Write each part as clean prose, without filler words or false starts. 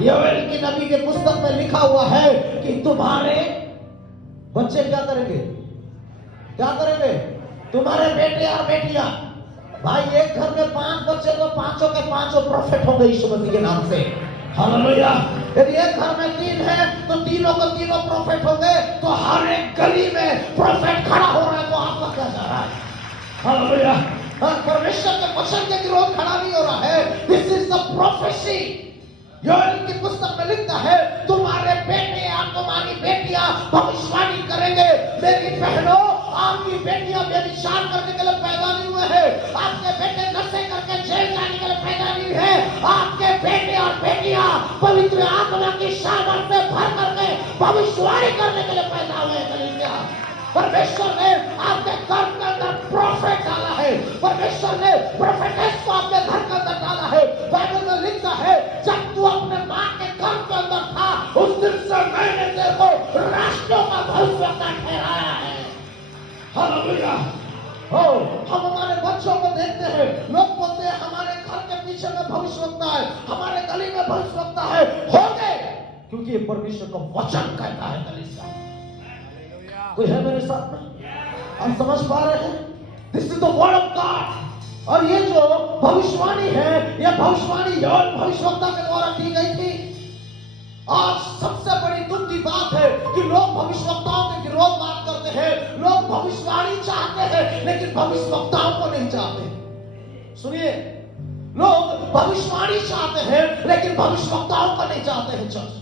योएल की नबी के पुस्तक में लिखा हुआ है कि तुम्हारे बच्चे क्या करेंगे, क्या करेंगे, तुम्हारे बेटे और बेटियां। भाई एक घर में 5 बच्चे तो 5 के 5 प्रोफेट होंगे यीशु मसीह के नाम से। हालेलुया। यदि एक घर में 3 है तो तीनों के तीनों प्रोफेट होंगे। तो हर एक गली में प्रोफेट खड़ा हो रहा है, तो आपका क्या जा रहा है? हालेलुया। परमेश्वर के वचन के विरोध खड़ा नहीं हो रहा है। This is the prophecy. Joel की पुस्तक में लिखता है तुम्हारे बेटे और तुम्हारी बेटियां भविष्यवाणी करेंगे। मेरी बहनों, आपकी बेटियां व्यभिचार करने के लिए पैदा नहीं हुए हैं। आपके बेटे नशे करके जेल जाने के लिए पैदा नहीं है। आपके बेटे और बेटियां पवित्र आत्मा की सामर्थ से भर करके भविष्यवाणी करने के लिए पैदा हुए हैं। परमेश्वर ने आपके घर के अंदर प्रोफेट डाला है। परमेश्वर ने प्रोफेटेस को आपके घर के अंदर डाला है। बाइबल में लिखता है जब तू अपने मां के घर के अंदर था उस दिन से मैंने तेरे को राष्ट्रों का भविष्यवक्ता ठहराया है। हालेलुया। हो, हम हमारे बच्चों को देखते हैं, लोग बोलते हैं हमारे घर के पीछे में भविष्यवक्ता है, हमारे गली में भविष्यवक्ता है। हो गए, क्योंकि ये परमेश्वर का वचन कहता है। कलीसिया कोई है मेरे साथ में? हम समझ पा रहे हैं? This is the word of God. और ये जो भविष्यवाणी है, यह भविष्यवाणी योएल भविष्यवक्ता के द्वारा की गई थी। आज सबसे बड़ी दुख की बात है कि लोग भविष्यवक्ताओं के विरोध बात करते हैं। लोग भविष्यवाणी चाहते हैं लेकिन भविष्यवक्ताओं को नहीं चाहते। सुनिए, लोग भविष्यवाणी चाहते हैं लेकिन भविष्यवक्ताओं को नहीं चाहते हैं। चर्च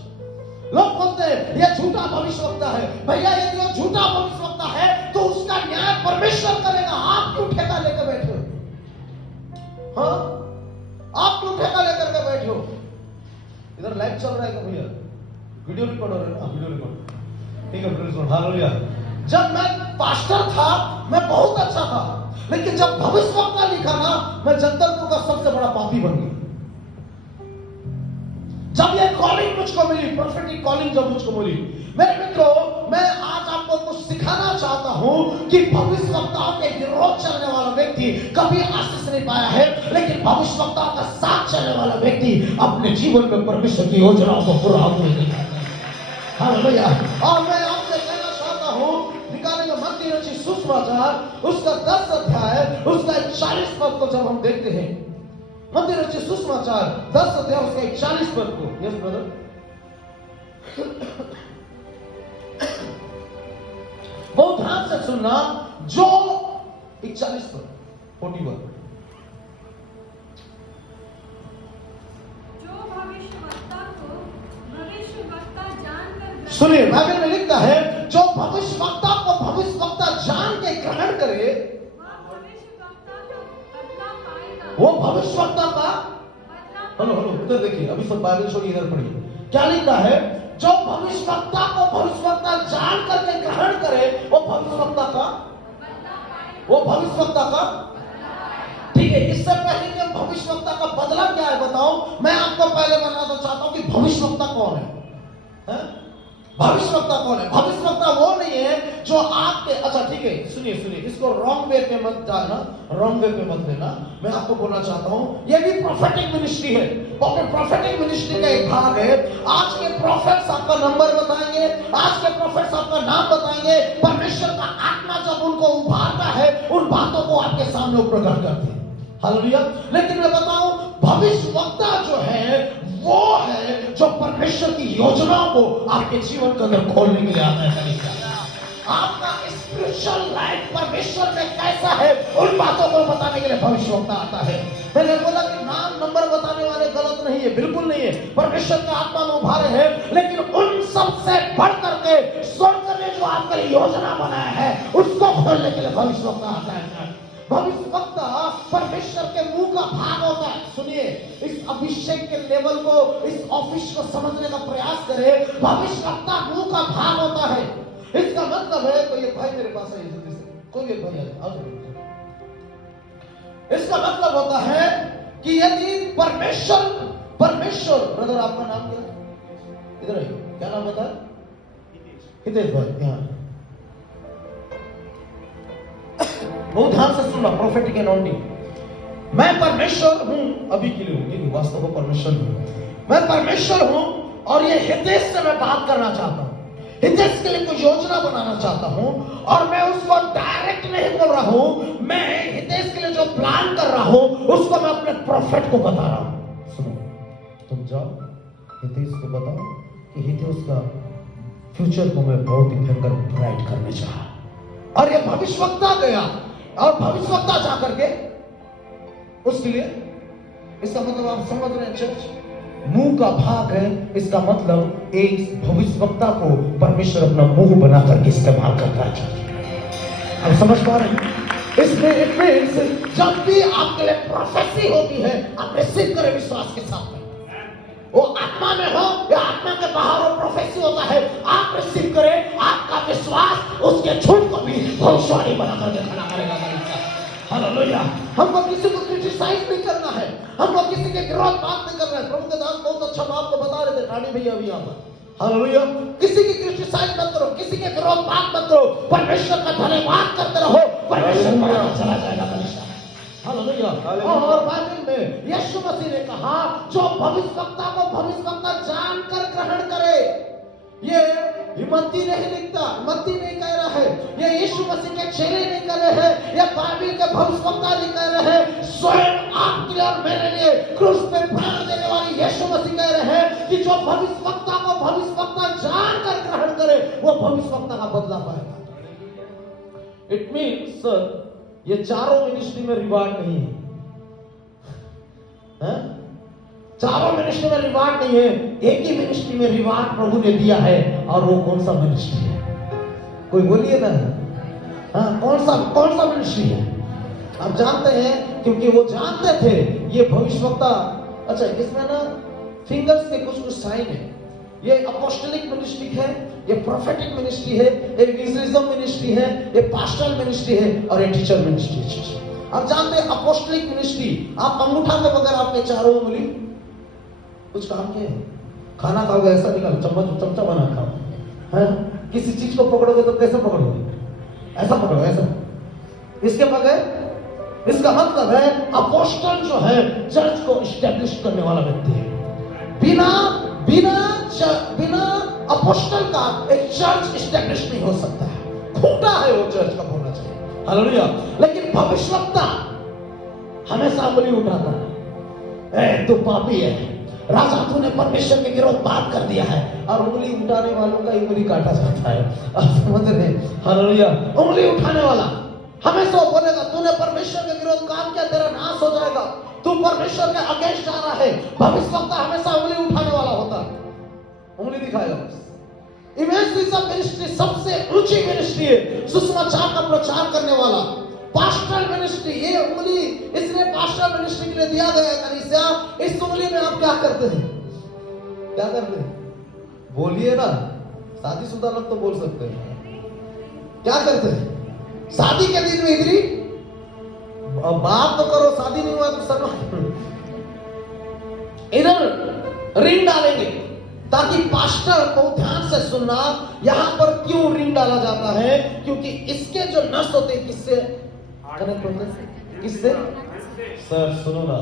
लोग बोलते हैं ये झूठा भविष्यवक्ता है। भैया यदि वो झूठा भविष्यवक्ता है तो उसका न्याय परमेश्वर करेगा। आप क्यों ठेका लेकर बैठे हो? हाँ, आप क्यों ठेका लेकर के बैठे हो? इधर लाइव चल रहा है क्या भैया? वीडियो रिकॉर्ड हो रहा है ना? वीडियो रिकॉर्ड, ठीक है, वीडियो रिकॉर्ड। हालेलुया। जब मैं पास्टर था मैं बहुत अच्छा था, लेकिन जब भविष्यवक्ता लिखा ना, मैं जगदलपुर का सबसे बड़ा पापी बन गया। जब ये कॉलिंग मुझको मिली, प्रोफेटिक कॉलिंग जब मुझको मिली, मेरे मित्रों, मैं आज आपको कुछ सिखाना चाहता हूं कि भविष्यवक्ताओं के विरोध चलने वाला व्यक्ति कभी आशीष नहीं पाया है, लेकिन भविष्यवक्ताओं का साथ चलने वाला व्यक्ति अपने जीवन में परमेश्वर की योजनाओं को पूरा होने देता है। हालेलुया। और मैं आपसे कहना चाहता हूं, निकालेंगे मत्ती रचित सुसमाचार उसका 10 अध्याय उसका 41 पद को जब हम देखते हैं, मत्ती रचित सुसमाचार 10 अध्याय उसका 41 पद को, यस ब्रदर, बहुत ध्यान से सुनना, जो 41 पद 41, जो भविष्यवक्ता को भविष्यवक्ता जानकर, सुनिए, बाइबल में लिखता है जो भविष्यवक्ता को भविष्यवक्ता जान के ग्रहण करे वो भविष्यवक्ता का, हेलो हेलो उधर देखिए, अभी सब बाइबल छोड़िए, इधर पढ़िए, क्या लिखा है? जो भविष्यवक्ता को भविष्यवक्ता जान करके ग्रहण करे वो भविष्यवक्ता का, वो भविष्यवक्ता का, ठीक है। इससे पहले कि भविष्यवक्ता का बदला क्या है बताओ, मैं आपको पहले बताना चाहता हूं कि भविष्यवक्ता कौन है? भविष्यवक्ता कौन है? भविष्यवक्ता वो नहीं है जो आपके, अच्छा ठीक है, सुनिए सुनिए, इसको रॉन्ग वे पे मत जाना, रॉन्ग वे पे मत लेना। मैं आपको बोलना चाहता हूं ये भी प्रोफेटिक मिनिस्ट्री है, और प्रोफेटिक मिनिस्ट्री का एक भाग है। आज के प्रोफेट्स आपका नंबर बताएंगे, आज के प्रोफेट्स आपका नाम बताएंगे। परमेश्वर का आत्मा जब उनको उभारता है उन बातों को आपके सामने वो प्रकट करते हैं। हालेलुया। लेकिन मैं बताऊं, भविष्यवक्ता जो है वो है जो परमेश्वर की योजनाओं को आपके जीवन के अंदर खोलने के लिए आता है। आपका स्पिरिचुअल लाइफ परमेश्वर में कैसा है उन बातों को बताने के लिए भविष्यवक्ता आता है। मैंने बोला कि नाम नंबर बताने वाले गलत नहीं है, बिल्कुल नहीं है, परमेश्वर का आत्मा में उभारे हैं, लेकिन उन सब से बढ़ करके स्वर्ग ने जो आपके लिए योजना बनाया है उसको खोलने के लिए भविष्यवक्ता आता है। भविष्यवक्ता परमेश्वर के मुंह का भाग होता है। सुनिए, इस अभिषेक के लेवल को, इस ऑफिस को समझने का प्रयास करें। भविष्यवक्ता मुंह का भाग होता है। इसका मतलब है, कोई एक भाई मेरे पास है, कोई एक भाई है, इसका मतलब होता है कि यदि परमेश्वर ब्रदर, आपका नाम क्या है? इधर आइए, क्या नाम होता है? हितेश भाई, यहाँ बहुत ध्यान से सुनना, प्रोफेटिक अनॉइंटिंग। मैं परमेश्वर हूं, अभी के लिए हूं, वास्तव में परमेश्वर हूं। मैं परमेश्वर हूं हितेश से मैं बात करना चाहता हूं, हितेश के लिए कोई योजना बनाना चाहता हूं, और मैं उसको डायरेक्ट नहीं बोल रहा हूं, मैं हितेश के लिए जो प्लान कर रहा हूं उसको मैं अपने प्रोफेट को बता रहा हूं। सुनो, तुम जाओ हितेश को बताओ कि हितेश का फ्यूचर को मैं बहुत ही भयंकर ब्राइट करने चाहा। और ये भविष्यवक्ता गया और भविष्यवक्ता जा करके उसके लिए, इसका मतलब आप समझ रहे हैं चर्च, मुंह का भाग है, इसका मतलब एक भविष्यवक्ता को परमेश्वर अपना मुंह बना करके इस्तेमाल करता है। आप समझ पा रहे हैं? इसमें जब भी आपके लिए प्रोफेसी होती है, आप रिसीव करें विश्वास के साथ में, वो आत्मा में हो या आत्मा के बाहर हो, प्रोफेसी होता है, आप रिसीव करें, आपका विश्वास उसके झूठ को भी भविष्यवाणी बना करके खड़ा करेगा। हालेलुया। हमको किसी को क्रिटिसाइज नहीं करना है, हमको किसी के विरोध बात नहीं करना है। प्रभु के दास बहुत अच्छा बात को बता रहे थे ठाणी भैया अभी यहाँ पर। हालेलुया। किसी की क्रिटिसाइज मत करो, किसी के विरोध बात मत करो, परमेश्वर का धन्यवाद करते रहो, परमेश्वर बढ़ाता चला जाएगा हमेशा। हालेलुया। और बाइबल में यीशु मसीह ने कहा, जो भविष्यवक्ता को भविष्यवक्ता जानकर ग्रहण करे, ये मत्ती नहीं लिखता, मत्ती नहीं कह रहा है, ये यीशु मसीह के चेले नहीं कर रहे हैं, ये बाइबल के भविष्यवक्ता नहीं कह रहे हैं, स्वयं आपके लिए और मेरे लिए क्रूस पे प्राण देने वाले यीशु मसीह कह रहे हैं कि जो भविष्यवक्ता को भविष्यवक्ता जानकर ग्रहण करे, वो भविष्यवक्ता का बदला पाएगा। इट मीन्स सर, ये चारों मिनिस्ट्री में रिवार्ड नहीं है, चारों मिनिस्ट्री में रिवार्ड नहीं है, एक ही मिनिस्ट्री में रिवार्ड प्रभु ने दिया है, और वो कौन सा मिनिस्ट्री है? कोई बोलिए ना। हाँ, कौन सा मिनिस्ट्री है? आप जानते हैं, क्योंकि वो जानते थे ये भविष्यवक्ता। अच्छा, इसमें ना फिंगर्स के कुछ साइन है। ये अपोस्टलिक मिनिस्ट्री है, ये प्रोफेटिक मिनिस्ट्री है, ये इवेंजलिज्म मिनिस्ट्री है, ये पास्टरल मिनिस्ट्री है, और ये टीचर मिनिस्ट्री है। आप जानते हैं अपोस्टलिक मिनिस्ट्री, आप अंगूठा के बगैर आपके चारों उंगली कुछ काम के, खाना खाओगे ऐसा निकालो, चमचा बना खाओ, है? किसी चीज को पकड़ोगे तो कैसे पकड़ोगे? ऐसा पकड़ो, ऐसा। इसके बगैर, इसका मतलब है अपोस्टल जो है चर्च को इस्टेब्लिश करने वाला व्यक्ति है। बिना अपोस्टल का एक चर्च इस्टेब्लिश नहीं हो सकता है, खूंटा है वो चर्च का होना चाहिए। हालेलुया। लेकिन भविष्यवक्ता हमेशा उंगली उठाता है, तू पापी है, राजा तूने परमेश्वर के विरोध बात कर दिया है, और उंगली उठाने वालों का उंगली काटा जाता है। आप समझ रहे हैं? हालेलुया। उंगली उठाने वाला हमेशा बोलेगा, तूने परमेश्वर के विरोध काम किया, तेरा नाश हो जाएगा, तू परमेश्वर के अगेंस्ट आ रहा है। भविष्यवक्ता हमेशा उंगली उठाने वाला होता है, उंगली दिखाएगा। इवेंजलिज्म मिनिस्ट्री सबसे ऊंची मिनिस्ट्री है, सुसमाचार का प्रचार करने वाला। पास्टरल मिनिस्ट्री, ये उंगली इसने पास्टरल मिनिस्ट्री के लिए दिया गया है। कलीसिया, इस उंगली में आप क्या करते हैं? क्या करते हैं? बोलिए ना। शादीशुदा लोग तो बोल सकते हैं। क्या करते हैं? शादी के दिन में इधरी बात तो करो, शादी नहीं हुआ तो शर्मा, इधर रिंग डालेंगे, ताकि पास्टर को ध्यान से सुनना, यहां पर क्यों रिंग डाला जाता है? क्योंकि इसके जो नस होते हैं किससे कनेक्ट होते हैं? किससे? सर सुनो ना,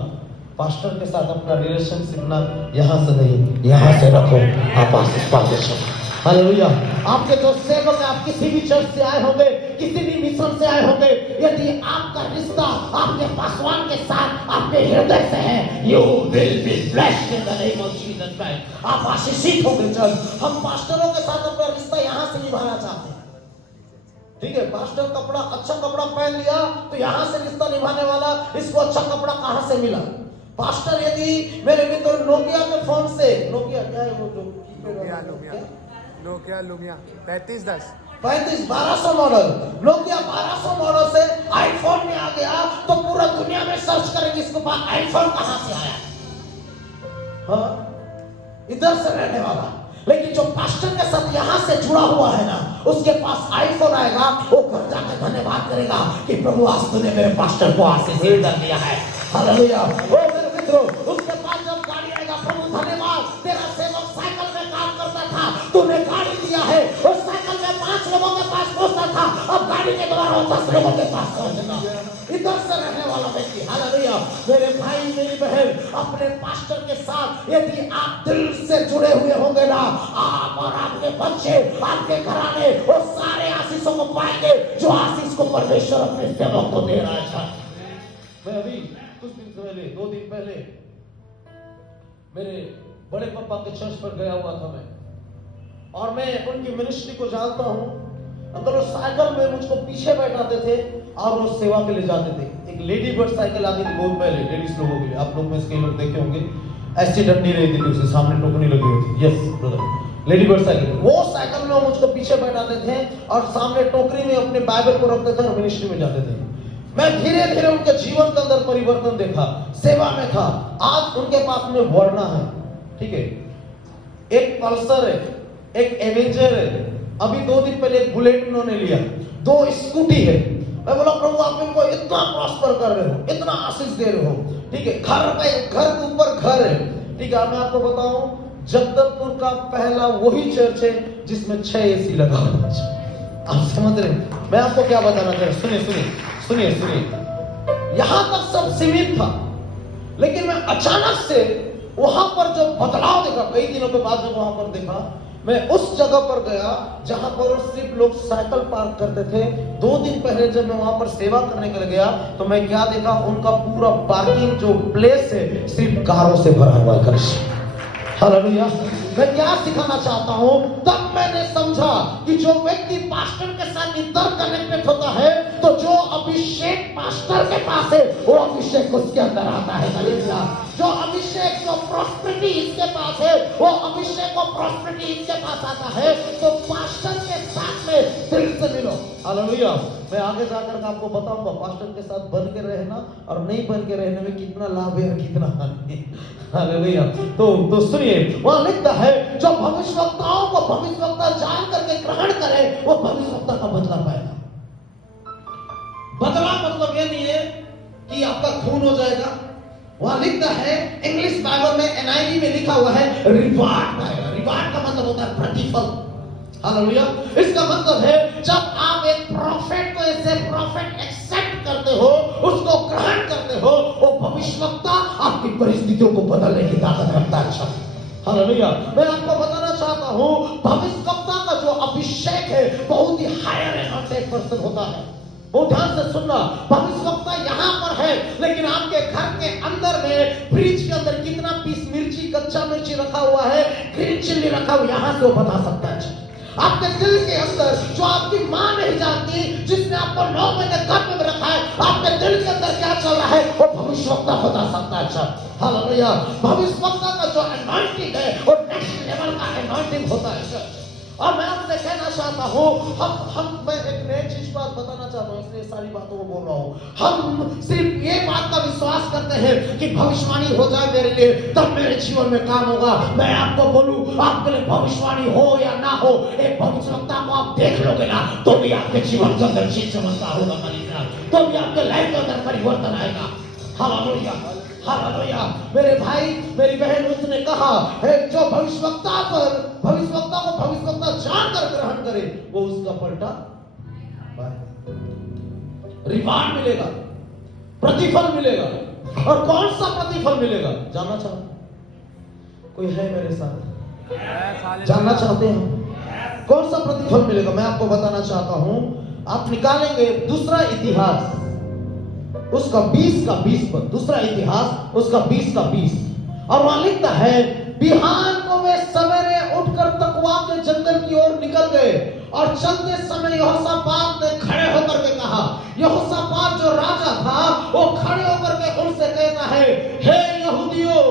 पास्टर के साथ अपना रिलेशनशिप ना यहां से नहीं, यहां से रखो, आप आशीष पाते चलो। हालेलुया। आपके जो सेवक, आप किसी भी चर्च से आए होंगे, किसी भी मिशन से आए होंगे, यदि आपका रिश्ता आपके पासवान के साथ आपके हृदय से है, you will be blessed in the name of Jesus Christ. आप आशीषित होंगे। चर्च, हम पास्टरों के साथ अपना रिश्ता यहां से निभाना चाहते हैं, ठीक है? पास्टर कपड़ा, अच्छा कपड़ा पहन लिया तो यहां से रिश्ता निभाने वाला, इसको अच्छा कपड़ा कहां से मिला? पास्टर यदि मेरे मित्र नोकिया के फोन से, नोकिया क्या है वो जो Nokia Lumia 1200 model, Nokia 1200 model से आईफोन में आ गया तो पूरा दुनिया में सर्च करेंगे इसके पास आईफोन कहां से आया। हाँ, इधर से रहने वाला। लेकिन जो पास्टर के साथ यहां से जुड़ा हुआ है ना, उसके पास आईफोन आएगा, वो घर जाकर धन्यवाद करेगा कि प्रभु आज तूने मेरे पास्टर को आशीष कर दिया है। हालेलुया। ओ मेरे मित्रों, उसके पास जब गाड़ी आएगा, प्रभु धन्यवाद, तेरा सेवक साइकिल में काम करता था, तूने गाड़ी दिया है, उस साइकिल में 5 लोगों के पास पहुंचता था, अब गाड़ी के द्वारा 10 लोगों के पास पहुंचेगा। इधर से रहने वाला व्यक्ति, हालेलुया। मेरे भाई मेरी बहन, अपने पास्टर के साथ यदि आप दिल से जुड़े हुए होंगे ना, आप और आपके बच्चे, आपके घराने वो सारे आशीषों को पाएंगे जो आशीष को परमेश्वर अपने सेवक को दे रहा है। मैं अभी कुछ दिन पहले, 2 दिन पहले मेरे बड़े पापा के चर्च पर गया हुआ था मैं, और मैं उनकी मिनिस्ट्री को जानता हूं। अंकल वो साइकिल में मुझको पीछे बैठाते थे और वो सेवा के लिए जाते थे। एक लेडी बर्ड साइकिल आती थी बहुत पहले, लेडीज लोगों के लिए, आप लोग में इसके लोग देखे होंगे, एक्सीडेंट नहीं रहती थी, उसके सामने टोकनी लगी हुई थी। Yes brother, lady bird cycle, वो साइकिल में मुझको पीछे बैठाते थे और सामने टोकरी में अपने बाइबल को रखते थे और मिनिस्ट्री में जाते थे। मैं धीरे धीरे उनके जीवन के अंदर परिवर्तन देखा, सेवा में था। आज उनके पास में वर्ना है, ठीक है, एक पल्सर है, एक एवेंजर है, अभी 2 दिन पहले एक बुलेट उन्होंने लिया, 2 स्कूटी है। मैं बोला प्रभु आप इनको इतना प्रॉस्पर कर रहे हो, इतना आशीष दे रहे हो, ठीक है, घर के ऊपर घर है, ठीक है। मैं आपको बताऊं, जगदलपुर का पहला वही चर्च है जिसमें 6 एसी लगा हुआ है। आप समझ रहे हैं मैं आपको क्या बताना चाह रहा हूं? सुनिए सुनिए सुनिए सुनिए, यहां तक सब सीमित था, लेकिन मैं अचानक से वहां पर जो बदलाव देखा, कई दिनों के बाद जब वहां पर देखा, मैं उस जगह पर गया जहां पर सिर्फ लोग साइकिल पार्क करते थे। 2 दिन पहले जब मैं वहां पर सेवा करने के लिए गया तो मैं क्या देखा, उनका पूरा पार्किंग जो प्लेस है सिर्फ कारों से भरा हुआ है। हालेलुया। मैं क्या सिखाना चाहता हूं, तब मैंने समझा कि जो व्यक्ति पास्टर के साथ इधर कनेक्टेड होता है तो जो अभिषेक पास्टर के पास है वो अभिषेक उसके अंदर आता है। हालेलुया। जो अभिषेक, जो प्रॉस्पेरिटी इसके पास है वो अभिषेक और प्रॉस्पेरिटी इसके पास आता है। तो पास्टर के साथ में दिल से मिलो। हालेलुया। मैं आगे जाकर आपको बताऊंगा पास्टर के साथ बन के रहना और नहीं बन के रहने में कितना लाभ है और कितना हानि है। हालेलुया। तो सुनिए, वहां लिखता है जो भविष्यवक्ताओं को भविष्यवक्ता जान करके ग्रहण करे वो भविष्यवक्ता का बदला पाएगा। बदला मतलब ये नहीं है कि आपका खून हो जाएगा। वहां लिखता है, इंग्लिश बाइबल में NIV में लिखा हुआ है रिवार्ड पाएगा। रिवार्ड का मतलब होता है प्रतिफल। हालेलुया। इसका मतलब है जब आप एक प्रॉफिट को ऐसे प्रॉफिट एक्सेप्ट करते हो, उसको ग्रहण करते हो, वो भविष्यवक्ता आपकी परिस्थितियों को बदलने की ताकत रखता है। हालेलुया। मैं आपको बताना चाहता हूं, भविष्यवक्ता का जो अभिषेक है बहुत ही हायर एनर्जेटिक पर्सन होता है। बहुत ध्यान से सुनना, भविष्यवक्ता यहां पर है लेकिन आपके घर के अंदर में फ्रिज के अंदर कितना पीस मिर्ची, कच्चा मिर्ची रखा हुआ है, ग्रीन चिल्ली रखा हुआ, यहां से वो बता सकता है। आपके दिल के अंदर जो आपकी मां नहीं जानती, जिसने आपको 9 महीने गर्भ में रखा है, आपके दिल के अंदर क्या चल रहा है वो भविष्यवक्ता बता सकता है। हालेलुया। भविष्यवक्ता का जो अनॉइंटिंग है वो नेक्स्ट लेवल का अनॉइंटिंग होता है। और मैं आपसे कहना चाहता हूं, मैं एक नई चीज बात बताना चाहता हूं, इसलिए सारी बातों को बोल रहा हूं। हम सिर्फ ये बात का विश्वास करते हैं कि भविष्यवाणी हो जाए मेरे लिए तब मेरे जीवन में काम होगा। मैं आपको बोलूं, आपके लिए भविष्यवाणी हो या ना हो, एक भविष्यवक्ता को आप देख लोगे ना तो भी आपके जीवन के अंदर चीज चमत्कार होगा, तो भी आपके लाइफ के अंदर परिवर्तन आएगा। हालेलुया। हालेलुया। मेरे भाई मेरी बहन, उसने कहा है जो भविष्यवक्ता को भविष्यवक्ता जानकर ग्रहण करे वो उसका पलटा रिवार्ड मिलेगा, प्रतिफल मिलेगा। और कौन सा प्रतिफल मिलेगा जानना चाहते? कोई है मेरे साथ? जानना चाहते हैं कौन सा प्रतिफल मिलेगा? मैं आपको बताना चाहता हूं। आप निकालेंगे दूसरा इतिहास उसका 20 का 20 पद, दूसरा इतिहास उसका 20 का 20, और वहां लिखता है बिहान को वे सवेरे उठकर तकवा के जंगल की ओर निकल गए और चलते समय यहोशापात ने खड़े होकर के कहा, यहोशापात जो राजा था वो खड़े होकर के उनसे कहता है, हे यहूदियों,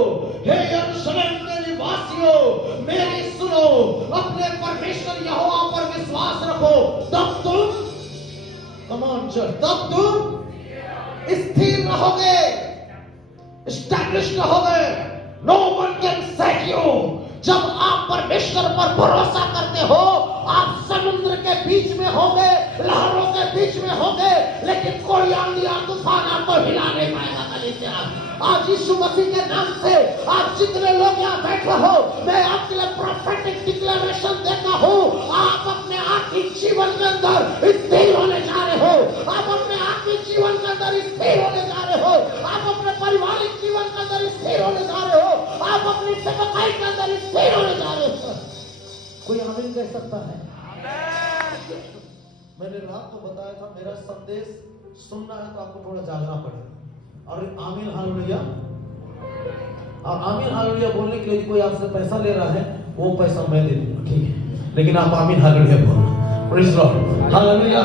हे यरूशलेम के निवासियों, मेरी सुनो, अपने परमेश्वर यहोवा पर विश्वास रखो, तब तुम तब तुम स्थिर रहोगे, एस्टैब्लिश रहोगे। No one can set you. जब आप परमेश्वर पर भरोसा करते हो, आप समुद्र के बीच में होंगे, लहरों के बीच में होंगे, लेकिन कोई आंधी या तूफान आपको हिला नहीं पाएगा। आज यीशु मसीह के नाम से आप जितने लोग यहाँ बैठे हो, मैं आपके लिए प्रोफेटिक डिक्लेरेशन देता हूँ, आप अपने आत्मिक जीवन के अंदर स्थिर होने जा रहे हो। आप अपने आत्मिक जीवन के अंदर कोई आमीन कह सकता है? मैंने रात को बताया था मेरा संदेश सुनना है तो आपको थोड़ा जागना पड़ेगा। और आमीन हालेलुया, और आमीन हालेलुया बोलने के लिए कोई आपसे पैसा ले रहा है, वो पैसा मैं दे दूंगा, ठीक है, लेकिन आप आमीन हालेलुया बोलना। Praise Lord, hallelujah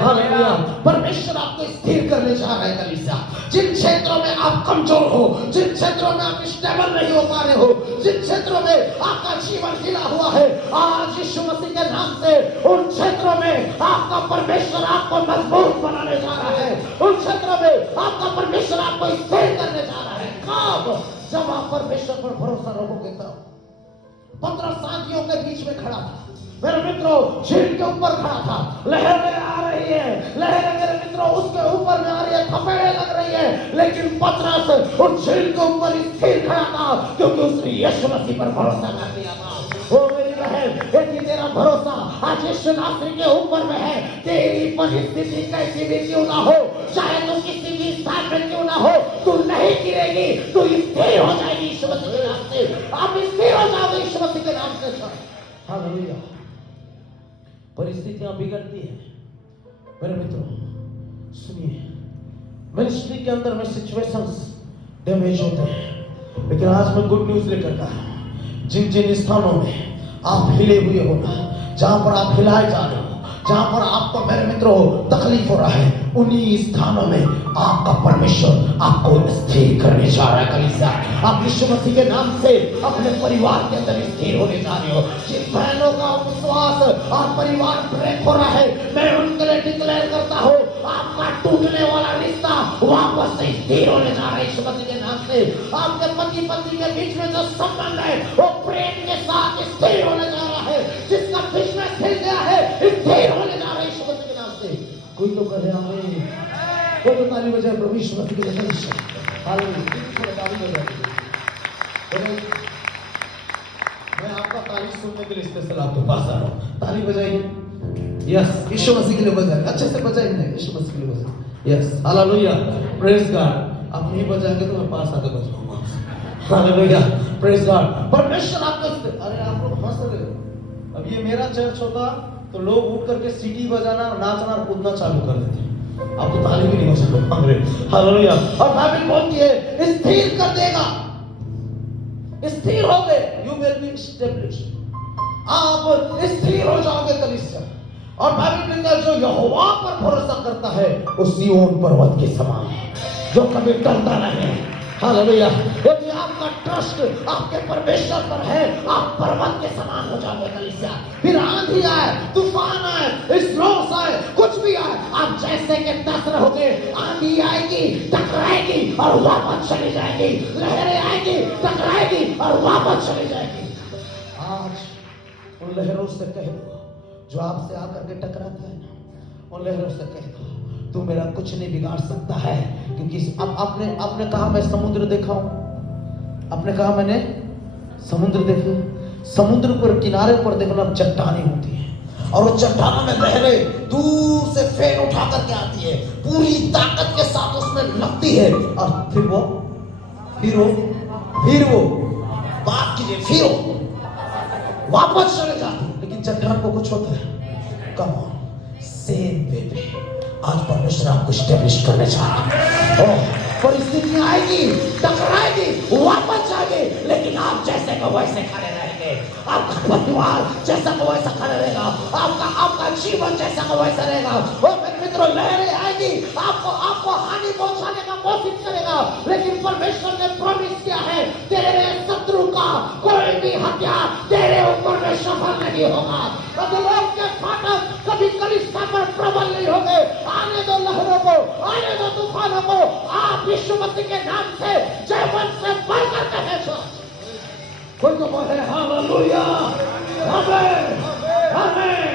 hallelujah. परमेश्वर आपको स्थिर करने जा रहा है कलीसिया। जिन क्षेत्रों में आप कमजोर हो, जिन क्षेत्रों में आप स्टेबल नहीं हो पा रहे हो, जिन क्षेत्रों में आपका जीवन हिला हुआ है, आज यीशु मसीह के नाम से उन क्षेत्रों में आपका परमेश्वर आपको मजबूत बनाने जा रहा है। उन क्षेत्रों में आपका परमेश्वर आपको स्थिर करने जा रहा है। कब? जब आप परमेश्वर पर भरोसा रखोगे तब। पतरस सांझियों के बीच में खड़ा था, मेरे मित्रों, झील के ऊपर खड़ा था, लहरें आ रही है, लहरें मेरे मित्रों उसके ऊपर में आ रही है, थपेड़े लग रही है, लेकिन पतरस उस झील के ऊपर स्थिर खड़ा था, क्योंकि उसने यीशु मसीह पर भरोसा कर लिया था। ओ मेरी बहन, यदि तेरा भरोसा आज यीशु नासरी के ऊपर में है, तेरी परिस्थिति कैसी भी क्यों ना हो, चाहे तू किसी भी स्थान में क्यों ना हो, तू नहीं गिरेगी, तू स्थिर हो जाएगी यीशु मसीह के नाम से। आप स्थिर हो जाओगे यीशु मसीह के नाम से। हालेलुया। परिस्थितियां बिगड़ती हैं मेरे मित्रों, सुनिए, मिनिस्ट्री के अंदर में सिचुएशंस डैमेज होते हैं, लेकिन आज मैं गुड न्यूज लेकर का जिन जिन स्थानों में आप हिले हुए हो ना, जहां पर आप हिलाए जा रहे हो, जहां पर आपको मेरे मित्रों तकलीफ हो रहा है, उन्हीं स्थानों में आपका परमेश्वर आपको स्थिर करने जा रहा है कलीसिया। आप यीशु मसीह के नाम से अपने परिवार के अंदर स्थिर होने जा रहे हो। जिन बहनों का विश्वास और परिवार ब्रेक हो रहा है, मैं उनके लिए डिक्लेयर करता हूँ, आपका टूटने वाला रिश्ता वापस से स्थिर होने जा रहा है यीशु मसीह के नाम से। आपके पति पत्नी के बीच में जो संबंध है वो प्रेम के साथ स्थिर होने जा रहा है। जिसका बिजनेस हिल गया है, स्थिर होने जा रहा है यीशु मसीह के नाम से। कोई तो कहे आमीन, कोई तो ताली बजाए प्रभु यीशु मसीह के लिए। हालेलुया, ताली बजाए। मैं आपका ताली सुनने के लिए स्पेशल आपके पास आ रहा हूँ। ताली बजाइए, यस, यीशु मसीह के लिए बजाइए, अच्छे से बजाइए, यीशु मसीह के लिए बजाइए, यस, हालेलुया, प्रेज गॉड। आप नहीं बजाएंगे तो मैं पास आकर बजाऊंगा। Hallelujah, praise God. परमेश्वर आपको, अरे आप लोग हंस रहे हो। अब ये मेरा चर्च होता तो लोग उठ करके सीटी बजाना, नाचना और कूदना चालू कर देते। आप तो ताली भी नहीं बजा पाओगे। हालेलुया। और बाइबल बोलती है स्थिर कर देगा, स्थिर हो गए, यू विल बी एस्टैब्लिश्ड, आप स्थिर हो जाओगे कलीसिया। और बाइबल लिखता है जो यहोवा पर भरोसा करता है वो सिय्योन पर्वत के समान है, जो कभी टलता नहीं। हालेलुया। यदि आपका ट्रस्ट आपके परमेश्वर पर है, आप पर्वत के समान हो जाओगे कलीसिया। फिर आंधी आए, तूफान आए, स्ट्रोक्स आए, कुछ भी आए, आप जैसे के तैसे रहोगे। आंधी आएगी, टकराएगी और वापस चली जाएगी, लहरें आएगी, टकराएगी और वापस चली जाएगी। आज उन लहरों से कह दो जो आपसे आकर के टकराता है ना, उन लहरों से कह दो तू मेरा कुछ नहीं बिगाड़ सकता है, क्योंकि अब आपने कहा मैं समुद्र देखा हूं, आपने कहा मैंने समुद्र देखा। समुद्र पर किनारे पर देखना चट्टानें होती है, और वो चट्टानों में लहरें दूर से फेन उठा करके आती है, पूरी ताकत के साथ उसमें लगती है, और फिर वो बात कीजिए, फिर वो वापस चले जाती है। लेकिन चट्टान को कुछ होता है, कम ऑन, सेम वे पे आज परमेश्वर आपको स्टैब्लिश करने जा रहा है। परिस्थितियां आएगी, टकराएगी, वापस जाएगी, लेकिन आप जैसे को वैसे खड़े रहेंगे। आपका परिवार जैसा को वैसा खड़े रहेगा, आपका जीवन जैसा को वैसा रहेगा। और मेरे मित्रों, लहरें आएगी, आपको हानि पहुंचाने का कोशिश करेगा, लेकिन परमेश्वर ने प्रॉमिस किया है तेरे शत्रु का कोई भी हथियार तेरे ऊपर में सफल नहीं होगा। बदलाव के फाटक कभी कलीसिया पर प्रबल नहीं होंगे। आने दो लहरों को, आने दो तूफानों को, आप यीशु मसीह के नाम से जीवन से बढ़कर कहे तो कोई तो बोले हालेलुया, आमीन, आमीन।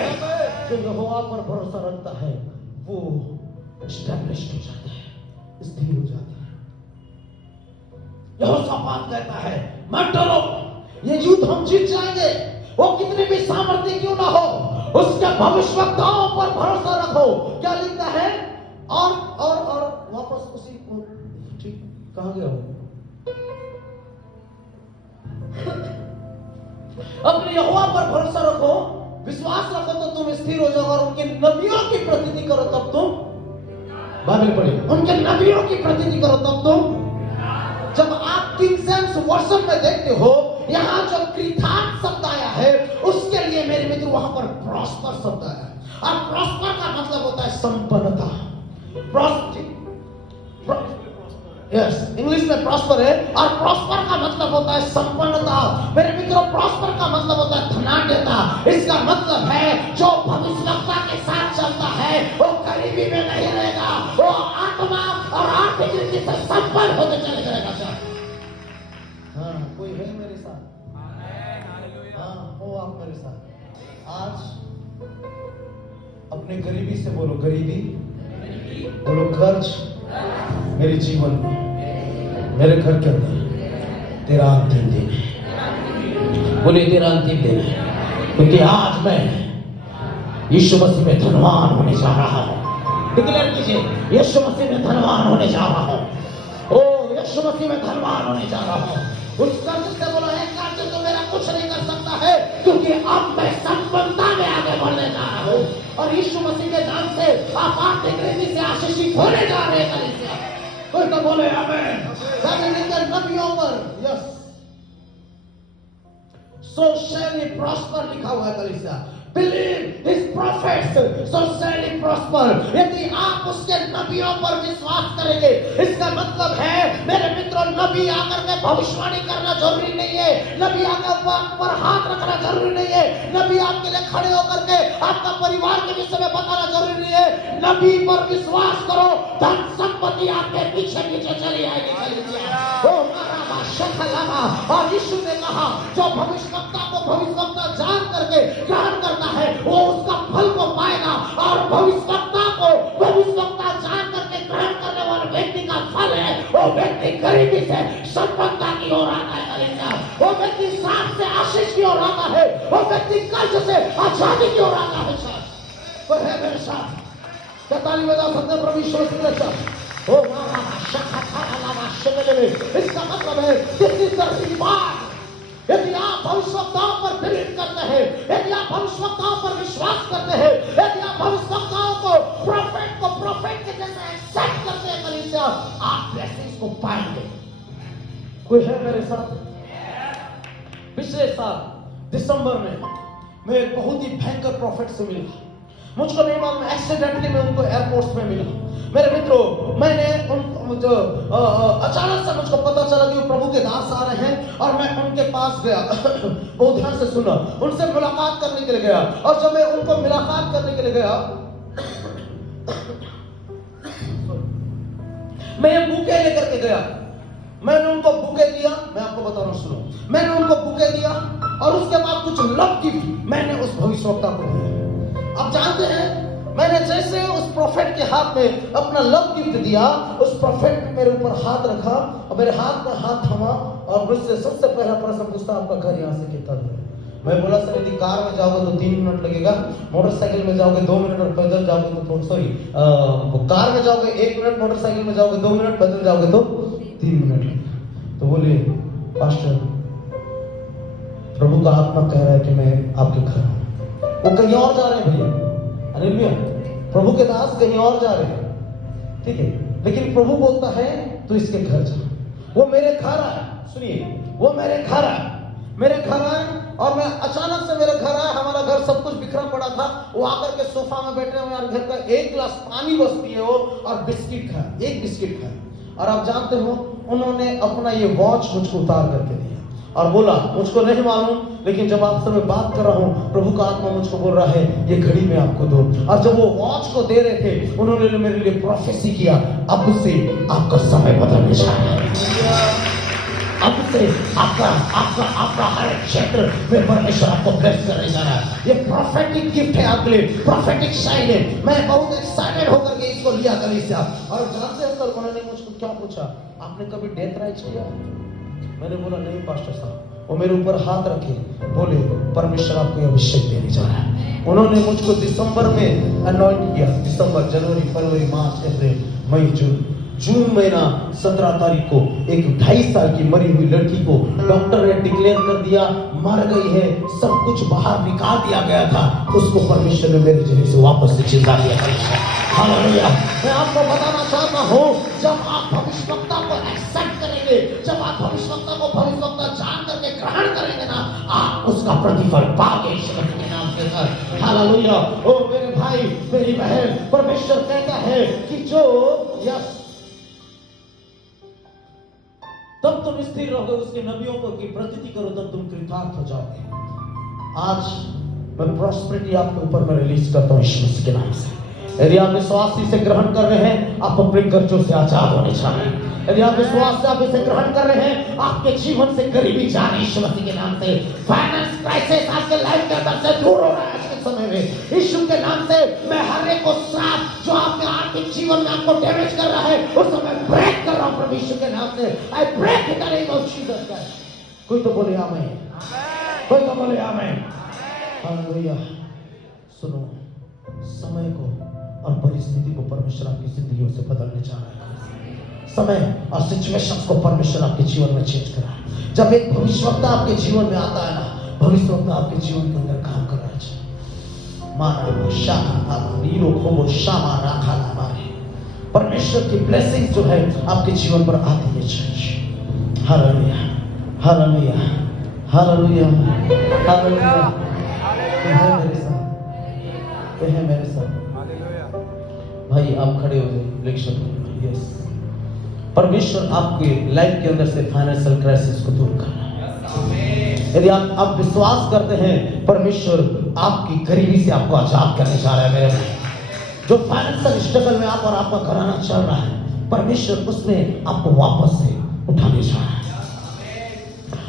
जो यहोवा पर भरोसा रखता है वो एस्टैब्लिश्ड हो जाता है, स्थिर हो जाता है। यहोशापात कहता है मत डरो, ये युद्ध हम जीत जाएंगे, वो कितने भी सामर्थ्य क्यों ना हो, उसके भविष्यवक्ताओं पर भरोसा रखो। क्या लिखता है? और वापस उसी को, ठीक, कहां गया हो? अपने यहोवा पर भरोसा रखो, विश्वास रखो तो तुम स्थिर हो जाओगे, और उनके नबियों की प्रतीति करो तब तुम, बाइबल पढ़िए, उनके नबियों की प्रतीति करो तब तुम। जब आप किंग जेम्स वर्जन में देखते हो, यहां जो कृतार्थ शब्द आया है, उसके लिए मेरे मित्र वहां पर प्रॉस्पर शब्द आया है, और प्रॉस्पर का मतलब होता है संपन्नता। यस, इंग्लिश में प्रॉस्पर है, और प्रॉस्पर का मतलब होता है संपन्नता। मेरे मित्रों, प्रॉस्पर का मतलब होता है धनाढ्यता। इसका मतलब है जो भविष्यवक्ता के साथ चलता है वो गरीबी में नहीं रहेगा, वो आत्मा और आर्थिक रीति से संपन्न होते चले जाएगा। हाँ, कोई है मेरे साथ? हाँ, हो आप मेरे साथ। आज अपने गरीबी से बोलो, गरीबी, बोलो कर्ज मेरे जीवन में, मेरे घर के अंदर तेरा अंतिम दिन है। बोले तेरा अंतिम दिन है, क्योंकि आज मैं यीशु मसीह में धनवान होने जा रहा हूं। डिक्लेयर कीजिए, यीशु मसीह में धनवान होने जा रहा हूं। ओ, यीशु मसीह में धनवान होने जा रहा हूं। उस कर्ज से बोलो, है कर्ज तो मेरा कुछ नहीं कर सकता है, क्योंकि अब मैं संपन्नता में आगे बढ़ने जा रहा हूं, और यीशु मसीह के नाम से आप आर्थिक रीति से आशीषित होने जा रहे हैं। कोई तो बोले आमीन। नबियों पर, yes, so shall he prosper लिखा हुआ है कलीसिया। Believe his prophets, so shall he prosper। यदि आप उसके नबियों पर विश्वास करेंगे, इसका मतलब है मेरे मित्रों, नबी आकर के भविष्यवाणी करना जरूरी नहीं है, नबी आकर पर हाथ रखना जरूरी नहीं है, नबी आपके लिए खड़े होकर के आपका परिवार के विषय में बताना जरूरी नहीं है। नबी पर विश्वास करो, धन संपत्ति आपके पीछे पीछे चली आएगी। ओ मारा शखलामा, और यीशु ने कहा, जो भविष्यवक्ता को भविष्यवक्ता जान करके ग्रहण करता है वो उसका फल को पाएगा, और भविष्यवक्ता को भविष्यवक्ता जान करके ग्रहण करने वाले व्यक्ति का फल है वो व्यक्ति गरीबी से संपन्नता की ओर आता है, वो व्यक्ति सांप से आशीष की ओर आता है, वो व्यक्ति कर्ज से आजादी की ओर आता है। वो है मेरे साथ, ताली बजा सकते प्रभु यीशु मसीह। ओ मामा इसका मतलब है दिस इज द रिवार्ड। यदि आप भविष्यवक्ताओं पर बिलीव करते हैं, यदि आप भविष्यवक्ताओं पर विश्वास करते हैं, यदि आप भविष्यवक्ताओं को प्रोफेट के जैसे एक्सेप्ट करते हैं कलीसिया, आप ब्लेसिंग्स को पाएंगे। कोई है मेरे साथ? पिछले साल दिसंबर में मैं एक बहुत ही भयंकर प्रॉफिट से मिला। मुझको नहीं मालूम, एक्सीडेंटली मैं उनको एयरपोर्ट में मिला। मेरे मित्रों, मैंने उनको जो अचानक से मुझको पता चला कि वो प्रभु के दास आ रहे हैं, और मैं उनके पास गया। बहुत ध्यान से सुना, उनसे मुलाकात करने के लिए गया, और जब मैं उनको मुलाकात करने के लिए गया, मैं बुके लेकर के गया। मैंने उनको बुके दिया, मैं आपको बता रहा हूं, सुनो, मैंने उनको बुके दिया, और उसके बाद कुछ लव गिफ्ट मैंने उस भविष्यवक्ता को दिया। आप जानते हैं, मैंने जैसे उस प्रोफेट के हाथ में अपना लव गिफ्ट दिया, उस प्रोफेट ने मेरे ऊपर हाथ रखा और मेरे हाथ में हाथ थमा, और मुझसे सबसे पहला प्रश्न पूछता, आपका घर यहाँ से कितना दूर है? मैं बोला, सर यदि कार में जाओगे तो 3 मिनट लगेगा, मोटरसाइकिल में जाओगे 2 मिनट, और पैदल जाओगे तो कार में जाओगे 1 मिनट, मोटरसाइकिल में जाओगे 2 मिनट, पैदल जाओगे तो 3 मिनट लगेगा। तो बोले, पास्टर प्रभु का आत्मा कह रहा है कि मैं आपके घर हूं। वो कहीं और जा रहे हैं भैया, हालेलुया, प्रभु के दास कहीं और जा रहे हैं, ठीक है, लेकिन प्रभु बोलता है तो इसके घर जा। वो मेरे घर आए, सुनिए, वो मेरे घर आए, और मैं अचानक से मेरे घर आया। हमारा घर सब कुछ बिखरा पड़ा था। वो आकर के सोफा में बैठे हुए, और घर का 1 गिलास पानी बस पिए हो, और बिस्किट खाया, 1 बिस्किट खाया। और आप जानते हो, उन्होंने अपना ये वॉच मुझको उतार करके दिया और बोला, मुझको नहीं मालूम, लेकिन जब आपसे मैं बात कर रहा हूं, प्रभु का आत्मा मुझको बोल रहा है ये घड़ी में आपको दो। और जब वो वॉच को दे रहे थे, उन्होंने मेरे लिए प्रोफेसी किया, अब से आपका समय बदलने जा रहा है, अब से आपका हर क्षेत्र में परमेश्वर आपको ब्लेस करने जा रहा है। ये प्रोफेटिक गिफ्ट है आपके लिए, प्रोफेटिक साइन है। मैं बहुत एक्साइटेड होकर के इसको लिया कलीसिया। और जानते हैं सर, उन्होंने मुझको क्या पूछा, आपने कभी डेथ राइट्स किया? मैंने बोला नहीं पास्टर साहब। वो मेरे ऊपर हाथ रखे, बोले परमेश्वर आपको अभिषेक देने जा रहा है। उन्होंने मुझको दिसंबर में अनॉइंट किया, दिसंबर, जनवरी, फरवरी, मार्च, अप्रैल, मई, जून, जून महीना 17 तारीख को एक 2.5 साल की मरी हुई लड़की को डॉक्टर ने डिक्लेयर कर दिया मर गई है, सब कुछ बाहर निकाल दिया गया था, उसको परमेश्वर ने मेरे जरिए से वापस से जिंदा किया। हालेलुया। मैं आपको बताना चाहता हूँ, जब आप भविष्यवक्ता को एक्सेप्ट करेंगे, जब आप भविष्यवक्ता को भविष्यवक्ता जान करके ग्रहण करेंगे ना, आप उसका प्रतिफल पाओगे ईश्वर के नाम के साथ। हालेलुया। ओ मेरे भाई मेरी बहन, परमेश्वर कहता है कि जो यस तब तुम स्थिर रहोगे, उसके नबियों को की प्रतीति करो, तब तुम कृतार्थ हो जाओगे। आज मैं प्रॉस्पेरिटी आपके ऊपर में रिलीज करता हूं यीशु के नाम से। यदि आप विश्वास से ग्रहण कर रहे हैं, आप अपने कर्जों से आजाद होने जा रहे हैं। यदि आप विश्वास से आप इसे ग्रहण कर रहे हैं, आपके जीवन से गरीबी जा रही यीशु मसीह के नाम से। फाइनेंस क्राइसिस आपके लाइफ के अंदर से दूर हो रहा है आज के समय में यीशु के नाम से। मैं हर एक को श्राप जो आपके आर्थिक जीवन में आपको डैमेज कर रहा है, उस समय ब्रेक कर रहा हूं प्रभु यीशु के नाम से। I break it in the name of Jesus Christ. कोई तो बोले आमीन, कोई तो बोले आमीन। हालेलुया। सुनो, समय को और परिस्थिति को परमेश्वर आपकी जिंदगियों से बदलने जा रहा है। समय और सिचुएशंस को परमेश्वर आपके जीवन में चेंज कर रहा है। जब एक भविष्यवक्ता आपके जीवन में आता है ना, भविष्यवक्ता आपके जीवन के अंदर काम कर रहा है। मारा शाखा नीरो खोबो शामा राखा मारे, परमेश्वर की ब्लेसिंग जो है आपके जीवन पर आती है। Church hallelujah, hallelujah, hallelujah, hallelujah. मेरे साथ है, मेरे साथ भाई आप खड़े हो गए लेक्चर। यस, परमेश्वर आपके लाइफ के अंदर से फाइनेंशियल क्राइसिस को दूर कर रहा है। यदि आप विश्वास करते हैं, परमेश्वर आपकी गरीबी से आपको आजाद करने जा रहा है। मेरे भाई, जो फाइनेंशियल स्ट्रगल में आप और आपका घराना चल रहा है, परमेश्वर उसमें आपको वापस से उठाने जा रहा है।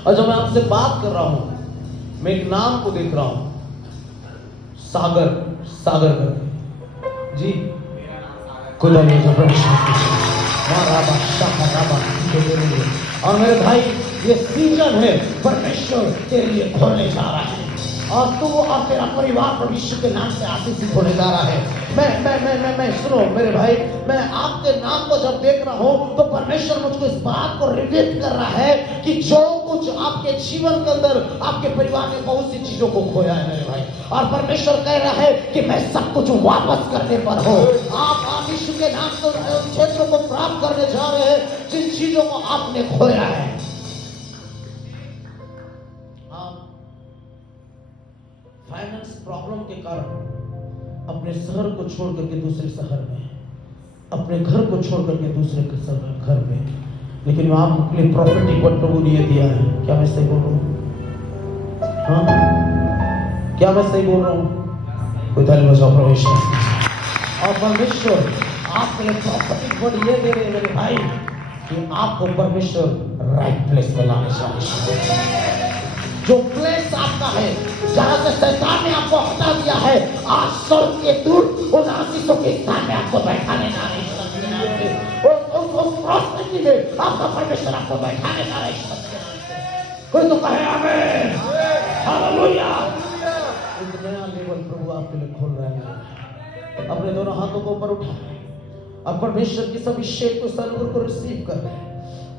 और जब मैं आपसे बात कर रहा हूं, मैं एक नाम को देख रहा हूं, सागर, सागर करके जी, कोई नहीं जो और मेरे भाई ये सीजन है परमेश्वर तेरे लिए खोलने जा रहा है, और तू और तेरा परिवार परमेश्वर के नाम से आशीषित होने जा रहा है। मैं सुनो मेरे भाई, मैं आपके नाम को जब देख रहा हूं तो परमेश्वर मुझको इस बात को रिवील कर रहा है कि जो कुछ आपके जीवन के अंदर आपके परिवार ने बहुत सी चीजों को खोया है मेरे भाई, और परमेश्वर कह रहा है कि मैं सब कुछ वापस करने पर हूं। आप यीशु के नाम से उन क्षेत्रों को प्राप्त करने जा रहे हैं जिन चीजों को आपने खोया है। फाइनेंस प्रॉब्लम के कारण अपने शहर को छोड़ करके दूसरे शहर में, अपने घर को छोड़ करके दूसरे घर में, लेकिन आपके लिए प्रॉपर्टी को प्रभु ने दिया है। क्या मैं सही बोल रहा हूँ? हाँ, क्या मैं सही बोल रहा हूँ? कोई ताली बजाओ परमेश्वर। और परमेश्वर आपके लिए प्रॉपर्टी को ये दे रहे मेरे भाई कि आपको परमेश्वर राइट प्लेस में लाने चाहिए। जो प्लेस आपका है जहां से शैतान ने आपको हटा दिया है, आज स्वर्ग के दूत उन आशीषों के स्थान में आपको बैठाने जा रहे हैं। उस प्रॉस्पेरिटी में आपका परमेश्वर आपको बैठाने जा रहे हैं। कोई तो कहे आमीन, हालेलुया। एक नया लेवल प्रभु आपके लिए खोल रहा है। अपने दोनों हाथों को ऊपर उठाएं और परमेश्वर की सभी शेप को सलूर को रिसीव कर रहे हैं।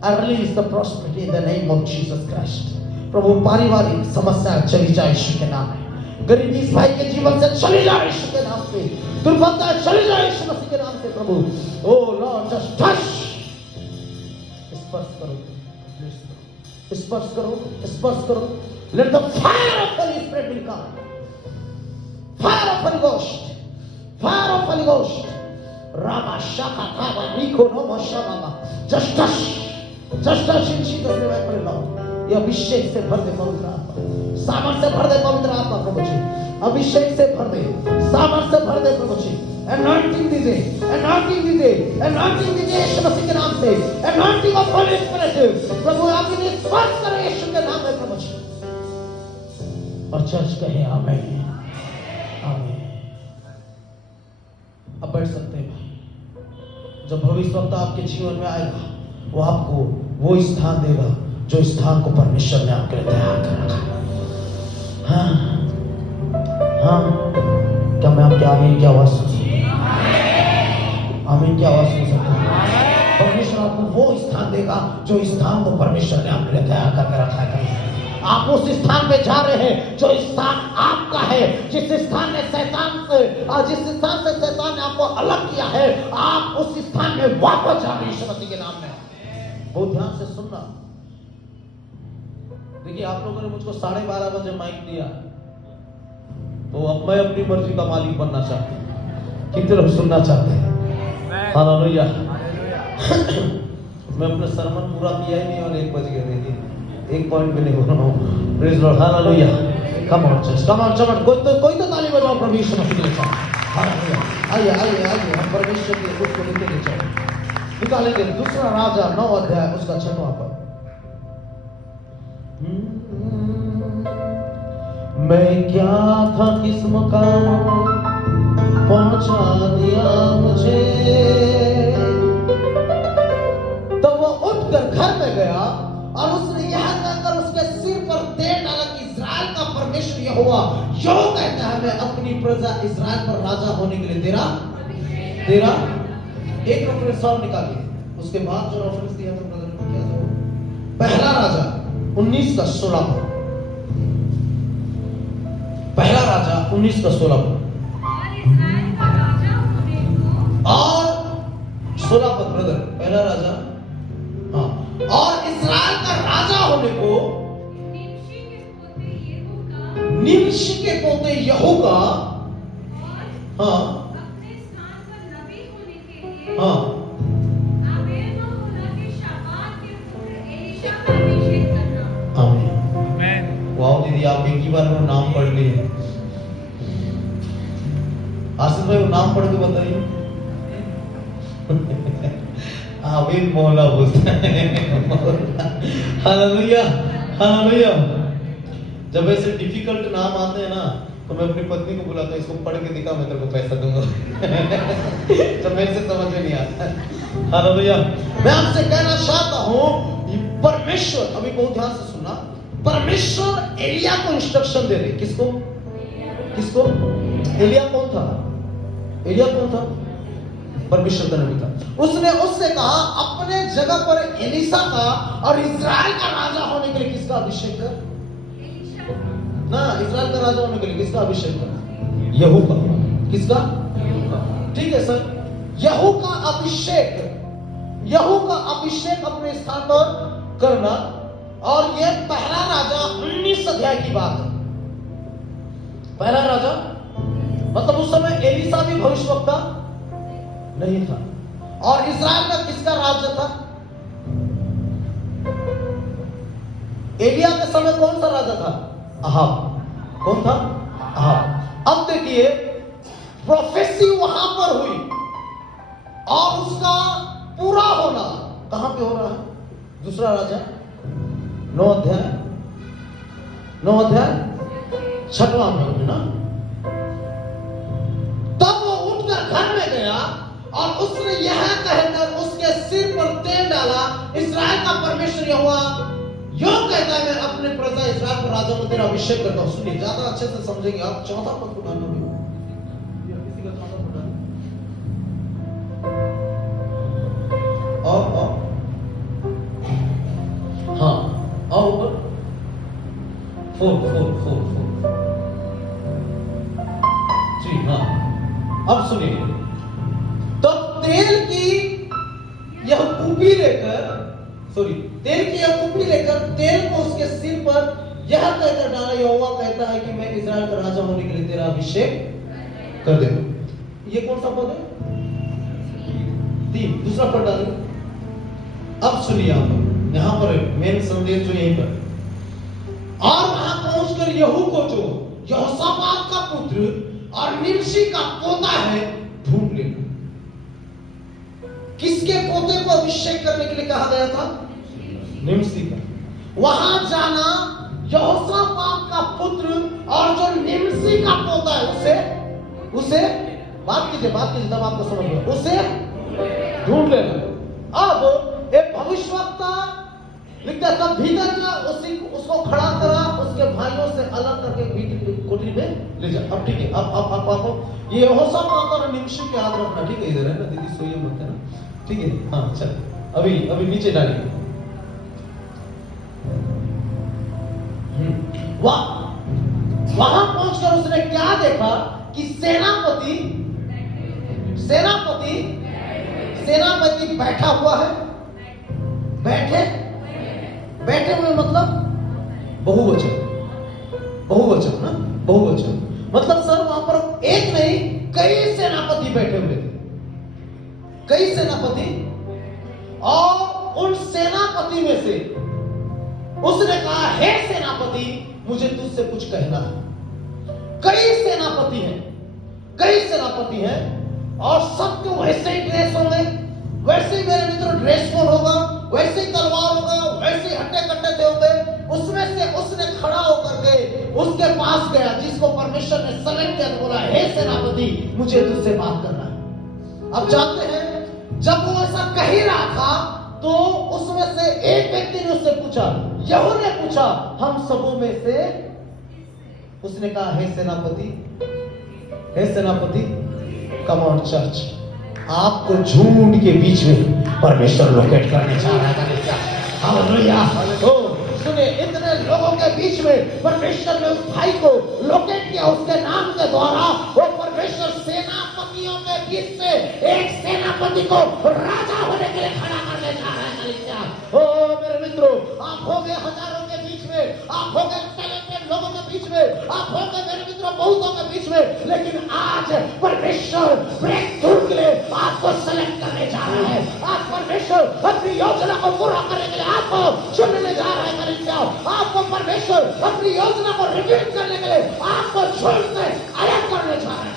I release the prosperity in the name of Jesus Christ। प्रभु पारिवारिक समस्या चली जाए यीशु के नाम में, गरीबी इस भाई के जीवन से चली जाए यीशु के नाम से, दुर्बलता चली जाए यीशु मसीह के नाम से। प्रभु ओ लॉर्ड जस्ट टच, स्पर्श करो, स्पर्श करो, स्पर्श करो। Let the fire of holy spirit will come, fire of holy ghost, fire of holy ghost. रामा शाखा कावा निको नो मशामा, just touch, just touch in Jesus name I pray lord. ये अभिषेक से भर दे पवित्र आत्मा, सामर्थ से भर दे पवित्र आत्मा प्रभु जी, अभिषेक से भर दे, सामर्थ से भर दे प्रभु जी। एनॉइंटिंग दीजिए, एनॉइंटिंग दीजिए, एनॉइंटिंग दीजिए यीशु मसीह के नाम से, एनॉइंटिंग ऑफ होली स्पिरिट। प्रभु आप इन्हें स्पर्श करें यीशु के नाम में प्रभु जी। और चर्च कहे आमीन, आमीन। अब बैठ सकते हैं भाई। जब भविष्यवक्ता आपके जीवन में आएगा, वो आपको वो स्थान देगा जो स्थान को परमेश्वर ने आपके लिए तैयार कर रखा है। हाँ, हाँ, क्या मैं आपके आमीन की आवाज सुन सकता हूं? आमीन की आवाज सुन सकता हूं? परमेश्वर आपको वो स्थान देगा जो स्थान को परमेश्वर ने आपके लिए तैयार करके रखा है। आप उस स्थान पे जा रहे हैं जो स्थान आपका है, जिस स्थान ने शैतान से, जिस स्थान से शैतान ने आपको अलग किया है, आप उस स्थान में वापस जा रहे यीशु मसीह के नाम में। बहुत ध्यान से सुनना। देखिए, आप लोगों ने मुझको 12:30 बजे माइक दिया, तो अब मैं अपनी मर्जी का मालिक बनना चाहता हूं। कितने लोग सुनना चाहते हैं? हालेलुया। मैं अपना सरमन पूरा किया ही नहीं और 1 बज गए। देखिए, एक पॉइंट भी नहीं बोल रहा हूं। Praise lord, hallelujah. Come on church, come on चमट, कोई तो ताली बजाओ प्रभु यीशु मसीह के लिए। हालेलुया। आइए आइए आइए, हम परमेश्वर के कुछ को लेते नहीं चले। निकालेंगे दूसरा राजा 9 अध्याय उसका 6वां पद। मैं क्या था किस मुकाम पहुंचा दिया मुझे। तो वो उठकर घर में गया और उसने यह कहकर उसके सिर पर तेल डाला कि इस्राएल का परमेश्वर यहोवा यो कहता है, मैं अपनी प्रजा इस्राएल पर राजा होने के लिए तेरा एक रेफरेंस और निकालिए। उसके बाद जो रेफरेंस दिया था ब्रदर ने किया था, पहला राजा 19 का 16। पहला राजा 19 का 16 और 16 पद ब्रदर। पहला राजा, हाँ, और इस्राएल का राजा होने को निम्शी के पोते यहू का, हाँ अपने स्थान पर नबी होने के लिए, हाँ, आमीन। वाह दीदी, आप एक ही बार में नाम पढ़ लिए। आसिफ भाई, वो नाम पढ़ के बताइए। आमीन मौला बोलता है। Hallelujah, hallelujah. जब ऐसे डिफिकल्ट नाम आते हैं ना, तो मैं अपनी पत्नी को बुलाता हूँ, इसको पढ़ के दिखा, मैं तेरे को पैसा दूंगा। जब मेरे से समझ में नहीं आता। हालेलुया। मैं आपसे कहना चाहता हूँ, परमेश्वर, अभी बहुत ध्यान से सुनना, परमेश्वर एलिया को इंस्ट्रक्शन दे रहे। किसको? किसको? एलिया कौन था? एलिया कौन था? परमेश्वर का नबी था। उसने कहा अपने जगह पर एलीसा का और इस्राएल का राजा होने के लिए किसका अभिषेक कर? ना, इस्राएल का राजा होने के लिए किसका अभिषेक कर? यहू का। किसका? ठीक है सर, यहू का अभिषेक, यहू का अभिषेक अपने स्थान पर करना। और ये पहला राजा 19 अध्याय की बात है। पहला राजा मतलब उस समय एलीसा भी भविष्यवक्ता नहीं था। और इस्राएल में किसका राज्य था? एलिया के समय कौन सा राजा था? अहाब। कौन था? अहाब। अब देखिए, प्रोफेसी वहां पर हुई और उसका पूरा होना कहां पे हो रहा है? दूसरा राजा 9 अध्याय 6वां में ना। तब वो उठकर घर में गया और उसने यह कहकर उसके सिर पर तेल डाला, इस्राएल का परमेश्वर यहोवा यो कहता है, मैं अपने प्रजा इस्राएल पर राजा में तेरा अभिषेक करता हूं। सुनिए, ज्यादा अच्छे से समझेंगे आप। 4वां पद को डालना भी किसी का 4वां पद डालना। और हाँ, और ऊपर 4 जी। हाँ, अब सुनिए, तो तेल की यह कुपी लेकर, तेल को उसके सिर पर यह कहकर डाला, यहोवा कहता है कि मैं इस्राएल का राजा होने के लिए तेरा अभिषेक कर देगा। ये कौन सा पद है? 3। दूसरा पद डालिए। अब सुनिए, आप यहां पर मेन संदेश जो यहीं पर, और वहां पहुंचकर यहू को जो यहोशापात का पुत्र और निम्शी का पोता है ढूंढ लेना। किसके पोते को अभिषेक करने के लिए कहा गया था? निम्शी का। वहां जाना, यहोशापात का पुत्र और जो निम्शी का पोता है उसे बात कीजिए तब आपको समझ में, उसे ढूंढ लेना। अब एक भविष्यवक्ता लिखता है, तब भीतर उसको खड़ा करा, उसके भाइयों से अलग करके कोठरी में ले जा। अब ठीक है, अब आपको ये यहोशापात और निम्शी को याद रखना, ठीक है? इधर है ना दीदी, सोइए मत है ना। ठीक है, हाँ चल, अभी अभी नीचे डालिए। वाह, वहां पहुंचकर उसने क्या देखा कि सेनापति बैठा हुआ है। बैठे हुए मतलब बहुवचन ना, बहुवचन मतलब सर वहां पर एक नहीं कई सेनापति बैठे हुए थे, कई सेनापति। और उन सेनापति में से उसने कहा, हे सेनापति, मुझे तुझसे कुछ कहना है। कई सेनापति हैं और सबके वैसे ही ड्रेस होंगे, वैसे ही मेरे मित्र ड्रेस कोड होगा, वैसे ही तलवार होगा, वैसे ही हट्टे कट्टे थे होंगे। उसमें से उसने खड़ा होकर के उसके पास गया जिसको परमेश्वर ने सेलेक्ट किया, तो बोला, हे सेनापति, मुझे तुझसे बात करना है। अब जानते हैं जब वो ऐसा कह ही रहा था तो उसमें से एक व्यक्ति ने उससे पूछा, यहू ने पूछा, हम सबों में से। उसने कहा, हे सेनापति, कम ऑन चर्च, आपको झूठ के बीच में परमेश्वर लोकेट करने जा रहा है। हालेलुया। ओ सुने, इतने लोगों के बीच में परमेश्वर ने उस भाई को लोकेट किया, उसके नाम के द्वारा। वो परमेश्वर सेनापतियों के बीच से एक सेनापति को राजा होने के लिए खड़ा करने जा रहा है। ओ मेरे मित्रों, आप हो गए हजारों के बीच में, आप हो गए टैलेंटेड लोगों के बीच में, आप हो गए मेरे मित्रों बहुतों के बीच में, लेकिन आज परमेश्वर ब्रेक थ्रू के लिए आपको सेलेक्ट करने जा रहा है। आज परमेश्वर अपनी योजना को पूरा करने के लिए आपको चुनने जा रहा है। आपको परमेश्वर अपनी योजना को रिवील करने के लिए आपको छोड़ से अलग करने जा रहा है।